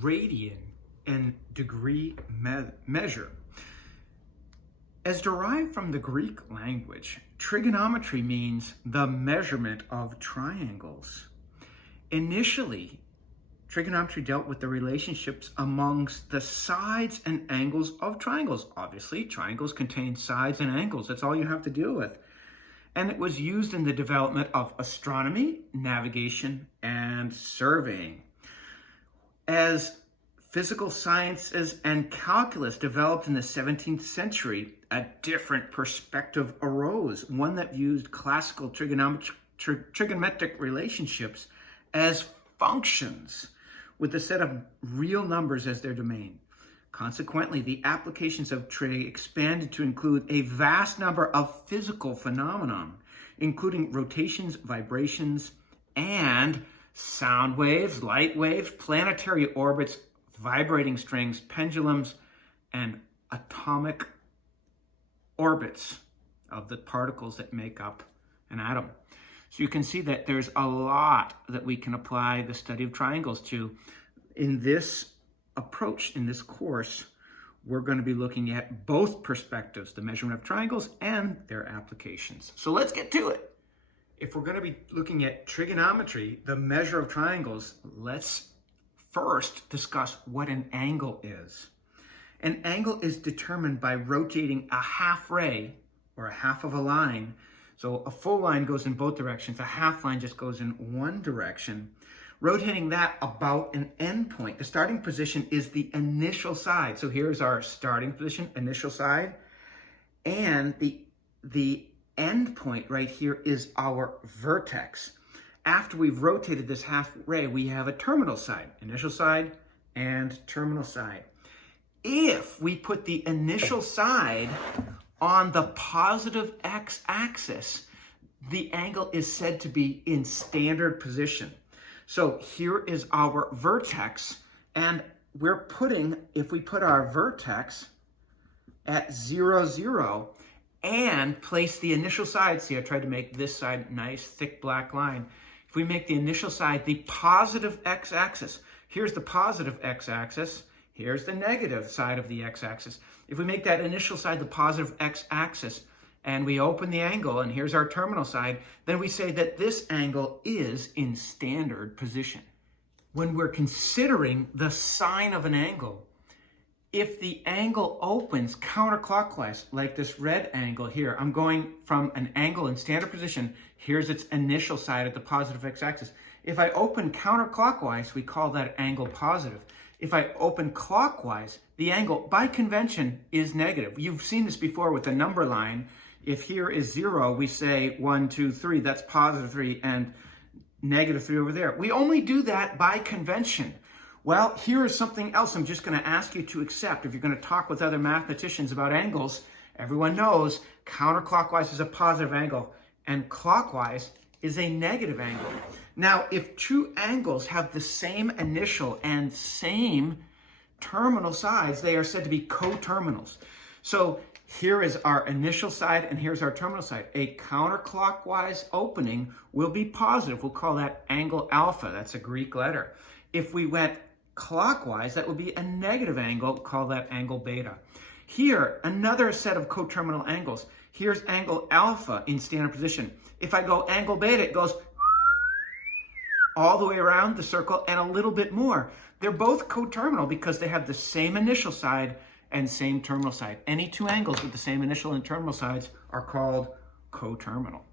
radian and degree measure. As derived from the Greek language, trigonometry means the measurement of triangles. Initially, trigonometry dealt with the relationships amongst the sides and angles of triangles. Obviously, triangles contain sides and angles. That's all you have to deal with. And it was used in the development of astronomy, navigation, and surveying. As physical sciences and calculus developed in the 17th century, a different perspective arose, one that used classical trigonometric relationships as functions with a set of real numbers as their domain. Consequently, the applications of trig expanded to include a vast number of physical phenomena, including rotations, vibrations, and sound waves, light waves, planetary orbits, vibrating strings, pendulums, and atomic orbits of the particles that make up an atom. So you can see that there's a lot that we can apply the study of triangles to. In this approach, in this course, we're going to be looking at both perspectives, the measurement of triangles and their applications. So let's get to it. If we're going to be looking at trigonometry, the measure of triangles, let's first discuss what an angle is. An angle is determined by rotating a half ray, or a half of a line. So a full line goes in both directions. A half line just goes in one direction. Rotating that about an endpoint. The starting position is the initial side. So here's our starting position, initial side. And the end point right here is our vertex. After we've rotated this half ray, we have a terminal side, initial side and terminal side. If we put the initial side on the positive x-axis, the angle is said to be in standard position. So here is our vertex, and we're putting, if we put our vertex at 0, 0, and place the initial side, see I tried to make this side nice, thick black line. If we make the initial side the positive x-axis, here's the positive x-axis, here's the negative side of the x-axis. If we make that initial side the positive x-axis, and we open the angle, and here's our terminal side, then we say that this angle is in standard position. When we're considering the sine of an angle, if the angle opens counterclockwise, like this red angle here, I'm going from an angle in standard position, here's its initial side at the positive x-axis. If I open counterclockwise, we call that angle positive. If I open clockwise, the angle, by convention, is negative. You've seen this before with the number line. If here is 0, we say 1, 2, 3, that's positive 3, and negative 3 over there. We only do that by convention. Well, here is something else I'm just going to ask you to accept. If you're going to talk with other mathematicians about angles, everyone knows counterclockwise is a positive angle, and clockwise is a negative angle. Now, if two angles have the same initial and same terminal sides, they are said to be coterminals. So here is our initial side and here's our terminal side. A counterclockwise opening will be positive. We'll call that angle alpha. That's a Greek letter. If we went clockwise, that would be a negative angle. We'll call that angle beta. Here, another set of coterminal angles. Here's angle alpha in standard position. If I go angle beta, it goes all the way around the circle and a little bit more. They're both coterminal because they have the same initial side and same terminal side. Any two angles with the same initial and terminal sides are called coterminal.